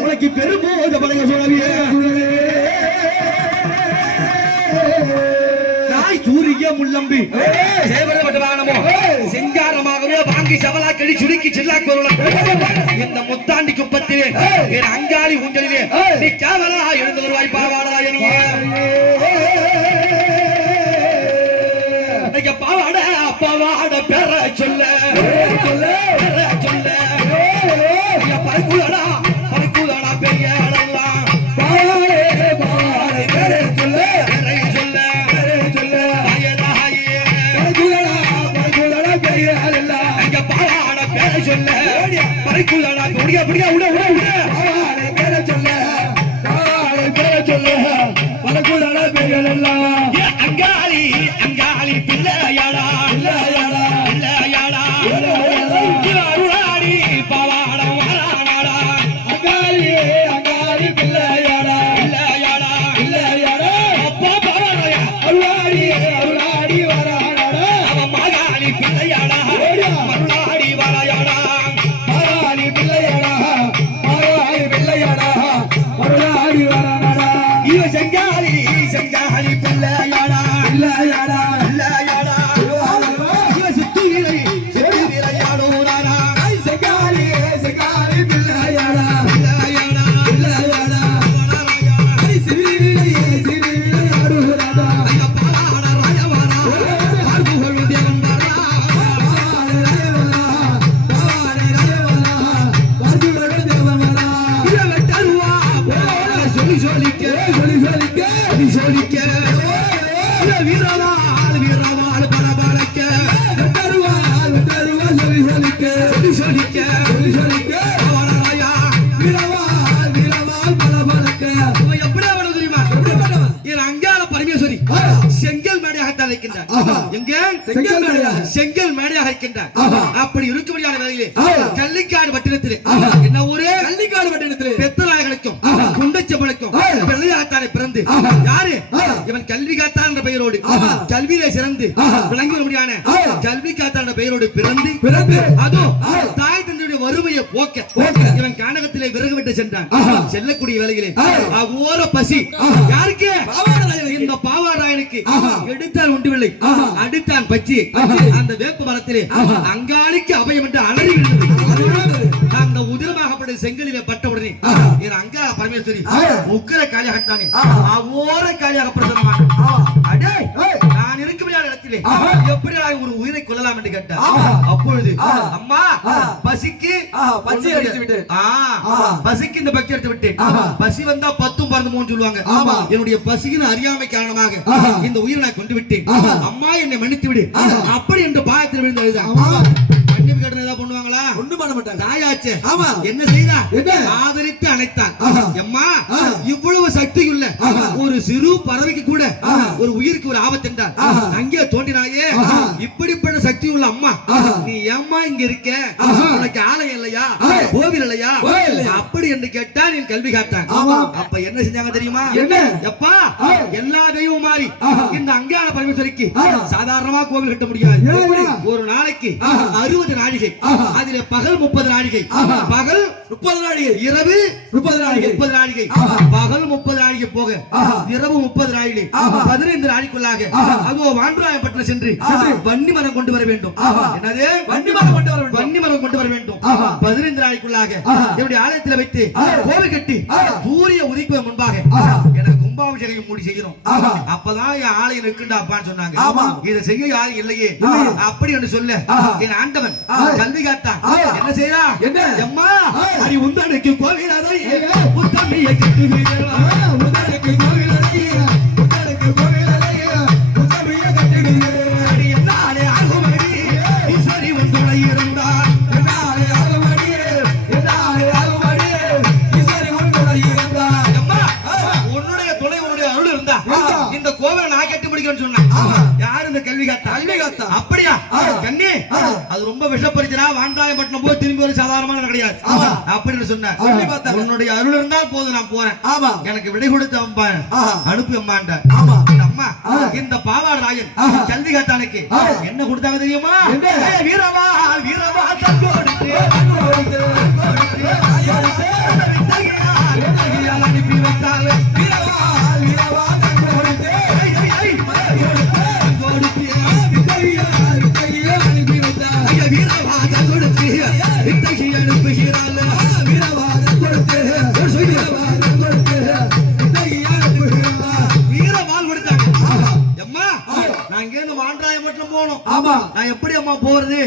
உனக்கு பெரும்போத பழைய சோழவியே சூரிய முள்ளம்பி சேவரப்பட்டவானமோ சிங்காரமாகவே வாங்கி சவலாக்கடி சுருக்கி சில்லாக்கோருளம் இந்த முத்தாண்டி குப்பத்திலே என் அங்காளி ஊஞ்சலிலே நீ கேவலா எழுந்து வருவாய் பாவாடாயனியே பாவாட அப்பாவாட பெற சொல்ல சொல்ல பறக்குதடா பறக்குதடா பெரிய அங்காளி அங்காளி பிள்ளையாடா பிள்ளையாடா பிள்ளையாடா அருளாடி பாவாடா வாராடா அங்காளி அங்காளி பிள்ளையாடா பிள்ளையாடா பிள்ளையாடா அப்பா பாவாடா அருளாடி அருளாடி வாராடா அவ மகாளி பிள்ளையாடா அருளாடி வாராடா மகாளி பிள்ளையாடா மகாளி பிள்ளையாடா அருளாடி வாராடா இவ செங்காளி செங்காளி பிள்ளையாடா பிள்ளையாடா பிள்ளையாடா இவ சுத்தி விளையாடோ நானா செங்காளி செங்காளி பிள்ளையாடா பிள்ளையாடா பிள்ளையாடா சிறு விளையாடோ நானா ஐயா பாவாட ராயவாரா பார்ப்புகள் தேவன் வாரா பாவாட ராயவாரா பாவாட ராயவாரா பார்ப்புகள் தேவன் வாரா இவ வெட்டருவா சொல்லி சொல்லிக்க சொல்லி சொல்லிக்க சொல்லிக்க வீரவாள் வீரவாள் பலபலக்க வெட்டருவாள் வெட்டருவாள் சொல்லி சொல்லிக்க சொல்லி சொல்லிக்க சொல்லி சொல்லிக்க அவனாயா வீரவாள் வீரவாள் பலபலக்க எப்படி அவன தெரியுமா என் அங்காள பரமேஸ்வரி செங்கல் மேடையாக இருக்கின்றார் எங்க செங்கல் மேடையாக செங்கல் மேடையாக இருக்கின்றார் அப்படி இருக்கும்படியான வேலையிலே கள்ளிக்காடு பட்டினத்திலே என்ன ஊரு கள்ளிக்காடு பட்டினத்திலே பெத்தநாயகனுக்கும் குண்டச்சபனுக்கும் பிள்ளையாத்தானை பிறந்து யாரு இவன் கல்வி காத்தான் என்ற பெயரோடு கல்வியிலே சிறந்து விளங்கி வரும்படியான கல்வி காத்தான் என்ற பெயரோடு பிறந்து அதோ தாய் தந்தையுடைய வறுமையை போக்க இவன் கானகத்திலே விறகு விட்டு சென்றான் செல்லக்கூடிய வேலையிலே ஓர பசி யாருக்கு இந்த பாவாராயனுக்கு எடுத்தான் ஒன்றுமில்லை அடுத்தான் பச்சி அந்த வேப்ப மரத்திலே அங்காளிக்கு அபயம் என்று அலறி விழுந்தது அந்த உதிரமாகப்பட்ட செங்கலிலே பட்டவுடனே என் அங்காள பரமேஸ்வரி உக்கர காளியாகத்தானே ஓர காளியாகப்பட்ட அடே நான் இருக்கும்படியான இடத்திலே எப்படி ஒரு உயிரை கொள்ளலாம் என்று கேட்டார் அப்பொழுது அம்மா பசிக்கு பச்சை அடித்து விட்டு பசிக்கு இந்த பச்சை எடுத்து விட்டு பசி வந்தா 10 12 சொல்லுவாங்க என்னுடைய பசியின் அறியாமை காரணமாக இந்த உயிரை நான் கொண்டு விட்டேன் அம்மா என்னை மன்னித்து விடு அப்படி என்று பாயத்தில் விழுந்து அழுதான் மன்னிப்பு கேட்டு ஏதாவது பண்ணுவாங்களா ஒண்ணும் பண்ண மாட்டாங்க தாயாச்சே என்ன செய்தா ஆதரித்து அணைத்தான் அம்மா இவ்வளவு சக்தியுள்ள ஒரு சிறு பறவைக்கு கூட ஒரு உயிருக்கு ஒரு ஆபத்து என்றார் அங்கே தோன்றினாயே இப்படிப்பட்ட சக்தி உள்ள அம்மா நீ ஏம்மா இங்க இருக்க உனக்கு ஆலயம் இல்லையா கோவில் இல்லையா அப்படி என்று கேட்டா நீ கல்வி காத்தான் அப்ப என்ன செஞ்சாங்க தெரியுமா எப்பா எல்லா தெய்வம் மாறி இந்த அங்காள பரமேஸ்வரிக்கு சாதாரணமா கோவில் கட்ட முடியாது ஒரு நாளைக்கு 60 நாழிகை அதிலே பகல் 30 நாழிகை பகல் 30 நாழிகை இரவு 30 நாழிகை 30 நாழிகை பகல் 30 நாழிகை போக இரவு 30 நாழிகை 15 நாளைக்குள்ளாக அதோ வான்றாயப்பட்டினம் சென்று வன்னி மரம் கொண்டு வர வேண்டும் என்னது வன்னி மரம் கொண்டு வர வேண்டும் வன்னி மரம் கொண்டு வர வேண்டும் 15 நாளைக்குள்ளாக என்னுடைய ஆலயத்தில் வைத்து கோவில் கட்டி சூரிய உதிக்கும் முன்பாக எனக்கு கும்பாபிஷேகம் மூடி செய்கிறோம் அப்பதான் என் ஆலயம் இருக்குண்டாப்பான்னு சொன்னாங்க இதை செய்ய யாரும் இல்லையே அப்படி என்று சொல்ல என் ஆண்டவன் கல்வி காத்தான் என்ன செய்யறா அம்மா அடி உந்தனுக்கு கோவிலாதை உத்தமியை கட்டுவீர்களா உந்தனுக்கு கோவிலாதை உந்தனுக்கு கோவிலாதை உத்தமியை கட்டுவீர்கள் அடி என்னாலே ஆகுமடி ஈஸ்வரி உன் துணை இருந்தார் என்னாலே ஆகுமடி ஈஸ்வரி உன் துணை இருந்தார் அம்மா உன்னுடைய துணை உன்னுடைய அருள் இருந்தா இந்த கோவிலை நான் கட்டி முடிக்கணும்னு சொன்னேன் யார் இந்த கல்வி காத்தா அப்படியா கண்ணே அது ரொம்ப விஷப்பரிச்சனா வாண்டாயப்பட்டினம் போய் திரும்பி ஒரு சாதாரணமான கிடையாது அப்படின்னு சொன்ன உன்னுடைய அருள் இருந்தால் போது நான் போறேன் எனக்கு விடை கொடுத்த அம்மா அனுப்பி அம்மாண்ட அம்மா இந்த பாவாட ராயன் கல்வி காத்தானுக்கு என்ன கொடுத்தாங்க தெரியுமா வீரவா வீரவா தங்கோடு அனுப்புகிறாள் வீரவாதம் கொடுத்து வீரவாதம் கொடுத்து வீரவாள் கொடுத்தாங்க அம்மா நான் இங்க இருந்து மாண்டாயம் மட்டும் போகணும் ஆமா நான் எப்படி அம்மா போறது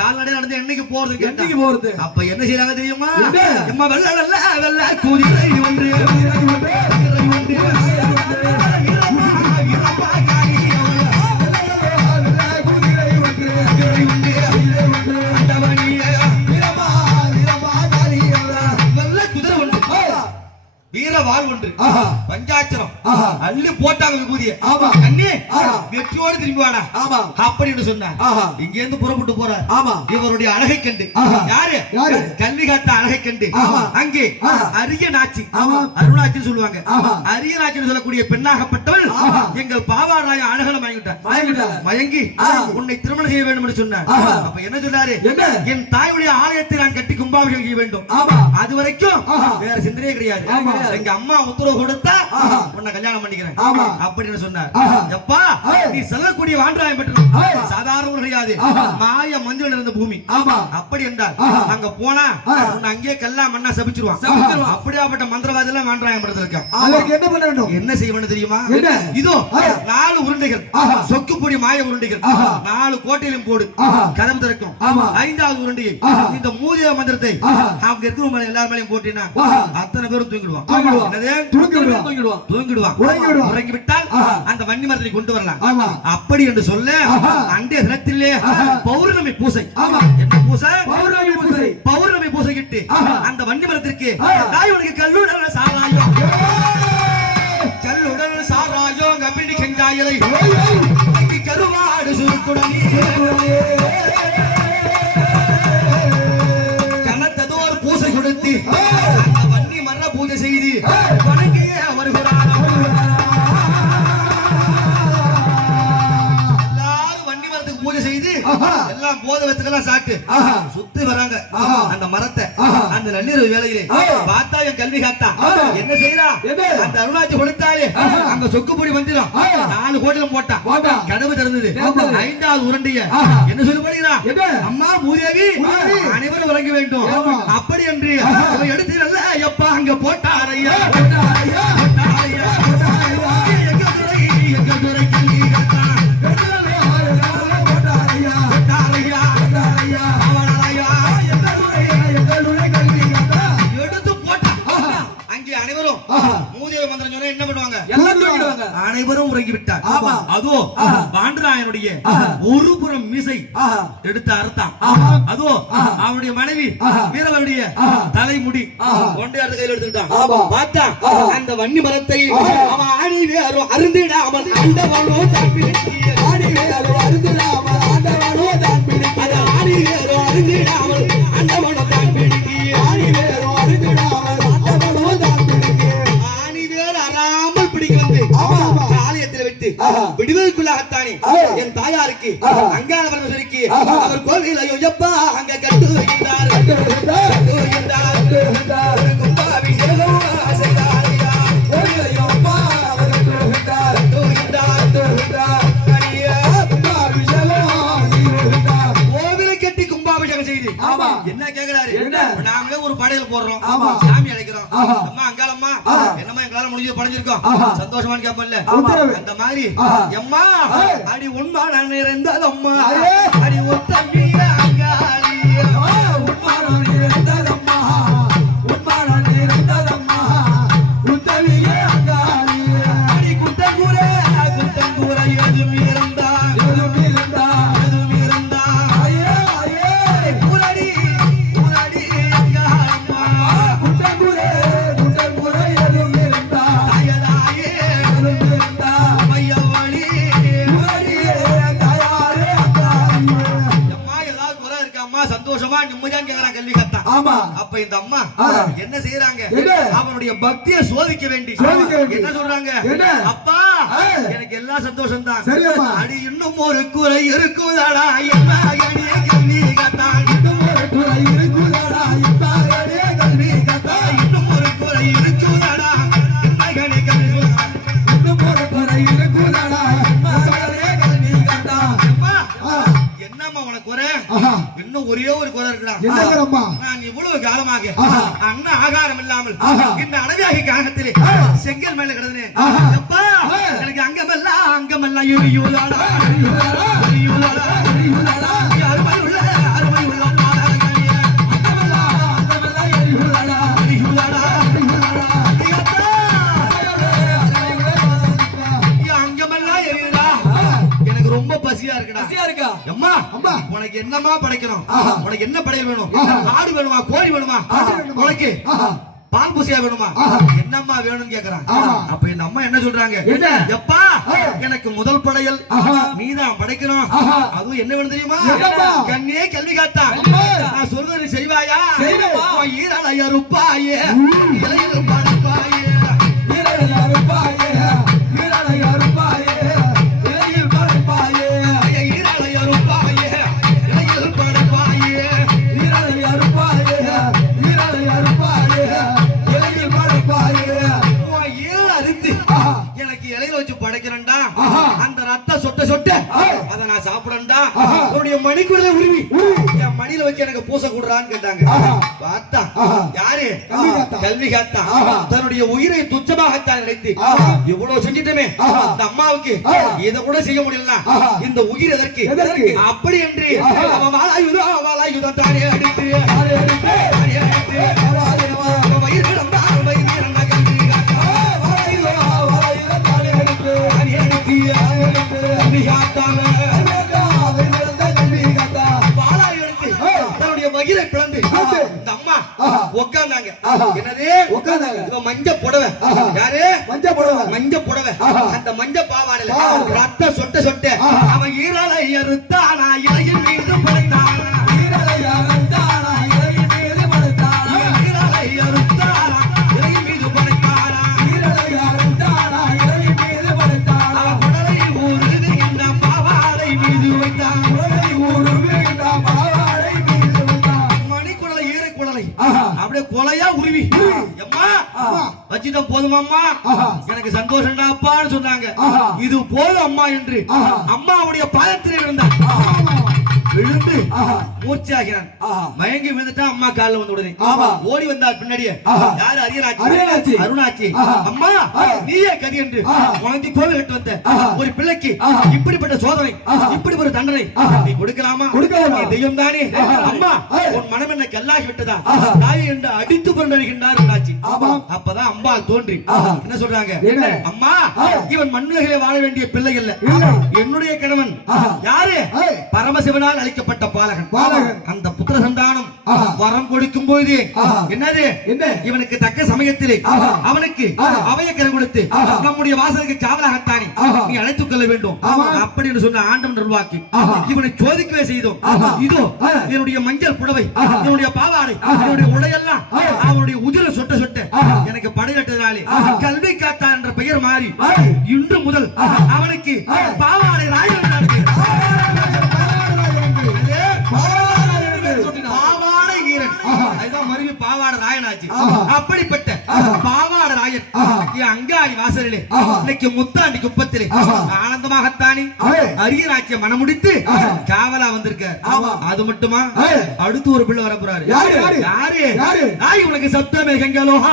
கால்நடை நடந்து என்னைக்கு போறது என்னைக்கு போறது அப்ப என்ன செய்யறாங்க தெரியுமா அம்மா வெள்ள வெள்ள வெள்ள குதிரை ஒன்று வீரவாள் ஒன்று பஞ்சாட்சரம் அள்ளி போட்டாங்க விபூதியை கண்ணி வெற்றியோடு திரும்பி வாடா அப்படின்னு சொன்னார் இங்க இருந்து புறப்பட்டு போறார் இவருடைய அழகை கண்டு யாரு கல்வி காத்த அழகை கண்டு அங்கே அரிய நாச்சி அருணாச்சி சொல்லுவாங்க அரிய நாச்சின்னு சொல்லக்கூடிய பெண்ணாகப்பட்டவள் எங்கள் பாவாராய அழகல மயங்கி உன்னை திருமணம் செய்ய வேண்டும் என்று சொன்னார் அப்ப என்ன சொன்னாரு என் தாயுடைய ஆலயத்தை நான் கட்டி கும்பாபிஷேகம் செய்ய வேண்டும் அது வரைக்கும் வேற சிந்தனையே கிடையாது எங்க அம்மா உத்தரவு கொடுத்தா உன்னை கல்யாணம் பண்ணிக்கிறேன் அப்படின்னு சொன்னார் எப்பா நீ செல்லக்கூடிய வாண்டாயம் பெற்றோம் சாதாரண கிடையாது மாய மஞ்சள் இருந்த பூமி அப்படி என்றால் அங்க போனா உன்னை அங்கேயே கல்லா மண்ணா சபிச்சிருவான் அப்படியாப்பட்ட மந்திரவாதி எல்லாம் வாண்டாயம் பண்றதுக்கு என்ன பண்ண வேண்டும் என்ன செய்ய வேண்டும் தெரியுமா இதோ 4 உருண்டைகள் சொக்குப்பொடி மாய உருண்டைகள் 4 கோட்டையிலும் போடு கதவு திறக்கும் 5வது உருண்டையை இந்த மூதிய மந்திரத்தை அவங்க இருக்கிற எல்லார் மேலையும் போட்டினா அத்தனை பேரும் தூங்கிடுவான் உறங்கி விட்டால் அந்த வன்னி மரத்தை கொண்டு வரலாம் அப்படி என்று சொல்ல அன்றைய தினத்திலே பௌர்ணமி பூசை என்ன பூசை பௌர்ணமி பூசை கிட்டு அந்த வன்னி மரத்திற்கு தாயுடைய கல்லுடல் சாராயம் கபிடி செஞ்சாயலை கருவாடு சுருத்துடன் கனத்ததோர் பூசை கொடுத்து அந்த வன்னி மர பூஜை செய்து வணங்கிய வருகிறார் எல்லாரும் வன்னி மரத்துக்கு பூஜை செய்து எல்லாம் போத வச்சுக்கலாம் சாப்பிட்டு சுத்தி வராங்க அந்த மரத்தை அந்த நள்ளிரவு வேலையிலே பார்த்தா என் கல்வி காத்தா என்ன செய்யறா அந்த அருணாச்சி கொடுத்தாரு அங்க சொக்குப்பொடி மந்திரம் 4 கோட்டிலும் போட்டா கதவு திறந்தது 5வது உருண்டைய என்ன சொல்லி போடுகிறா அம்மா பூதேவி அனைவரும் உறங்க வேண்டும் அப்படி என்று எடுத்து நல்ல எப்பா அங்க போட்டாரையா எங்க துறை கல்வி காத்தா என்ன பண்ணுவாங்க அனைவரும் உறங்கி விட்டார் அதோ பாண்டராயனுடைய ஒரு புறம் மீசை எடுத்து அறுத்தான் அதோ அவனுடைய மனைவி வீரவனுடைய தலைமுடி கொண்டே அறுத்து கையில் எடுத்துக்கிட்டான் பார்த்தா அந்த வன்னி மரத்தை அவன் ஆணி வேறோ அருந்திடாமல் ஆண்டவனோ தான் பிடிக்கிய ஆணி வேறோ அருந்திடாமல் ஆண்டவனோ தான் பிடிக்கிய அது ஆணி வேறோ அருந்திடாமல் ஆண்டவனோ தான் பிடிக்கிய ஆணி வேறோ அருந்திடாமல் ஆண்டவனோ தான் பிடிக்கிய ஆணி வேறு அறாமல் பிடிக்க வந்து ஆலயத்தில் விட்டு விடுவதற்குள்ளாகத்தானே என் தாயாருக்கு அங்காள பரமேஸ்வரிக்கு அவர் கோவில் ஐயோப்பா அங்க கட்டு வைத்தார் கும்பாபிஷேகம் செய்தாரையா ஐயோப்பா அவர் கோவிலை கட்டி கும்பாபிஷேகம் செய்து என்ன கேக்குறாரு நாங்களே ஒரு படையல் போடுறோம் சாமி அழைக்கிறோம் அம்மா அங்காளம்மா என்னம்மா எங்களால முடிஞ்சது படைஞ்சிருக்கோம் சந்தோஷமானு கேப்பல்ல அந்த மாதிரி அம்மா அடி உண்மான நிறைந்தது அம்மா அடி ஒத்தமிய அங்காளி உண்மான நிறைந்தது அம்மா உண்மான நிறைந்தது அம்மா உத்தமிய அங்காளி அடி குத்தங்குரே எதுவும் இருந்தா சந்தோஷமா நிம்மதியா கேக்குறான் கல்வி கத்தா அப்ப இந்த அம்மா என்ன செய்யறாங்க அவனுடைய பக்தியை சோதிக்க வேண்டி என்ன சொல்றாங்க அப்பா எனக்கு எல்லா சந்தோஷம் தான் அடி இன்னும் ஒரு குறை இருக்குதாடா என்ன கல்வி கத்தா இன்னும் ஒரு குறை இருக்குதாடா கல்வி கத்தா இன்னும் ஒரு குறை இருக்குதாடா இன்னும் ஒரு குறை இருக்குதாடா என்னம்மா உனக்கு குறை இன்னும் ஒரே ஒரு குறை இருக்கலாம் ஆமா நான் இவ்வளவு காலமாக ஆஹா. அன்ன ஆகாரம் இல்லாமல் ஆஹா. இந்த அனவியாகி காகத்திலே ஆஹா. செங்கல் மேல கிடந்தேன் ஆஹா. அப்பா ஆஹா. எனக்கு அங்கமெல்லாம் எரியுதாடா எரியுதாடா அருமையுள்ள மாதாங்களே அங்கமெல்லாம் எரியுதாடா எரியுதாடா அங்கமெல்லாம் எரியுதா எனக்கு ரொம்ப பசியா இருக்குடா பசியா இருக்கா அம்மா அம்மா. உனக்கு என்னமா படைக்கணும் ஆஹா. உனக்கு என்ன படையல் வேணும் ஆஹா. ஆடு வேணுமா கோழி வேணுமா ஆடு வேணுமா? உனக்கு ஆஹா. பால் பூசியா வேணுமா ஆஹா. என்னம்மா வேணும்னு கேக்குறான் ஆமா. அப்ப இந்த அம்மா என்ன சொல்றாங்க என்ன? எப்பா ஆஹா. எனக்கு முதல் படையல் ஆஹா. நீதான் படைக்கணும் ஆஹா. அதுவும் என்ன வேணும் தெரியுமா என்னம்மா? கண்ணே கல்வி காத்தா அம்மா. நான் சொல்றது நீ செய்வாயா செய்வேன். உன் ஈரலைய ருப்பாயே இலையில் படைப்பாயே வீரலையா இருப்பாயே வீரலையா இருப்பாயே இலையில் படைப்பாயே ஈரலைய ருப்பாயே இலையில் படைப்பாயே வீரலையா இருப்பாயே வீரலையா இருப்பாயே இலையில் படைப்பாயே உன் ஈரல் அறுத்து ஆஹா. எனக்கு இலையில வச்சு படைக்கிறேன்டா ஆஹா. அந்த ரத்த சொட்ட சொட்ட ஆஹா. அத நான் சாப்பிடறேன்டா ஆஹா. உன்னுடைய மணிக்குள்ள உருவி உருவி. என் மடியில வச்சு எனக்கு பூசை கொடுறான்னு கேட்டாங்க ஆஹா. பார்த்தா ஆஹா. யாரு கல்வி காத்தா. கல்வி காத்தா ஆஹா. தன்னுடைய உயிரை துச்சமாகத்தான் நினைத்து ஆஹா. இவ்வளவு செஞ்சிட்டமே ஆஹா. இந்த அம்மாவுக்கு ஆஹா. இதை கூட செய்ய முடியலனா ஆஹா. இந்த உயிர் எதற்கு எதற்கு? அப்படி என்று ஆஹா. அவன் வாளாயுதம் தானே அடித்து ஆளை அடித்து தானே அடித்து வாராயிரமா அவன் வயிறு கிடந்தா வயிறு கிடந்தா கல்வி காத்தா வாராயிரமா வாராயிரம் தானே அடித்து தானே அடித்து தானே அடித்து கல்வி காத்தால கல்வி காத்தா வாளாய் எடுத்து தன்னுடைய வயிறை பிளந்து பிளந்து. இந்த அம்மா ஆஹா. உட்கார்ந்தாங்க ஆஹா. என்னது உட்கார்ந்தாங்க. இவன் மஞ்ச புடவை ஆஹா. யாரு மஞ்சள் புடவை மஞ்ச புடவை ஆஹா. அந்த மஞ்ச பாவாடையில பாவாடை. ரத்த சொட்ட சொட்ட ஆஹா. அவன் ஈரலை அறுத்தானா இலையின் மீது படைத்தானா வீரலையா இருந்தானா இலையின் மீது படைத்தானா ஈரலை அறுத்தானா இலையின் மீது படைத்தானா வீரலையா இருந்தானா இலையின் மீது படைத்தானா அவன் குடலை ஊறுது இந்த பாவாடை மீது வைத்தான் உலகை ஊடுருவின்ற பாவாடை மீது வைத்தான் மணிக்குடலை ஈரை குடலை ஆஹா. அப்படியே கொலையா உருவி எம்மா ஆஹா. வச்சிட்டோம் போதுமாம்மா ஆஹா. எனக்கு சந்தோஷம்டா அப்பான்னு சொன்னாங்க ஆஹா. இது போதும் அம்மா என்று ஆஹா. அம்மாவுடைய பாதத்திலே விழுந்தார் ஆமா விழுந்து ஆஹா. மூர்ச்சியாகிறான் ஆஹா. மயங்கி விழுந்துட்டா அம்மா கால்ல வந்து உடனே ஆமா. ஓடி வந்தார் பின்னாடியே ஆஹா. யாரு அரியனாச்சி அரியனாச்சி. அருணாச்சி ஆஹா. அம்மா ஆஹா. நீயே கதி என்று ஆஹா. உனக்கு கோவில் கட்டு வந்த ஆஹா. ஒரு பிள்ளைக்கு ஆஹா. இப்படிப்பட்ட சோதனை ஆஹா. இப்படி ஒரு தண்டனை ஆஹா. நீ கொடுக்கலாமா கொடுக்கலாமா? நீ தெய்வம் தானே ஆஹா. அம்மா ஆஹா. உன் மனம் என்ன கல்லாகி விட்டதா ஆஹா. தாய் என்று அடித்து கொண்டிருக்கின்றார் அருணாச்சி ஆமா. அப்பதான் அம்மா தோன்றி ஆஹா. என்ன சொல்றாங்க என்ன? அம்மா ஆஹா. இவன் மண்ணுலகிலே வாழ வேண்டிய பிள்ளை இல்ல இல்லை. என்னுடைய கணவன் ஆஹா. யாரு ஏய். பரமசிவனால் அளிக்கப்பட்ட பாலகன் பாலகன். அந்த புத்திர சந்தானம் ஆஹா. வரம் கொடுக்கும் போது ஆஹா. என்னது என்ன? இவனுக்கு தக்க சமயத்திலே ஆஹா. அவனுக்கு ஆஹா. அவையக்கரம் கொடுத்து ஆஹா. நம்முடைய வாசலுக்கு காவலாகத்தானே ஆஹா. நீ அழைத்துக் கொள்ள வேண்டும் ஆமா. அப்படின்னு சொன்ன ஆண்டவன் நல்வாக்கு ஆஹா. இவனை சோதிக்கவே செய்தோம் ஆஹா. இதோ ஆஹா. என்னுடைய மஞ்சள் புடவை ஆஹா. என்னுடைய பாவாடை ஆஹா. என்னுடைய உடையெல்லாம் ஆஹா. அவனுடைய உதிர சொட்ட சொட்ட ஆஹா. எனக்கு படையிட்டதினாலே ஆஹா. கல்வி காத்தா என்ற பெயர் மாறி ஆஹா. இன்று முதல் ஆஹா. அவனுக்கு ஆஹா. பாவாடை ராயல் நடக்கு பாவாடை வீரன் ஆஹா. அதுதான் மருவி பாவாடை ராயனாச்சு ஆஹா. அப்படிப்பட்ட ஆஹா. பாவாடை ராயன் ஆஹா. என் அங்காடி வாசலிலே ஆஹா. இன்னைக்கு முத்தாண்டி குப்பத்திலே ஆஹா. ஆனந்தமாகத்தானே ஆஹா. அரியராக்கிய மனமுடித்து ஆஹா. காவலா வந்திருக்கார் ஆமா. அது மட்டுமா ஆஹா. அடுத்து ஒரு பிள்ளை வர போறாரு யாரு? யாரு யாரு? நாய் உனக்கு சப்தமே கங்கலோஹா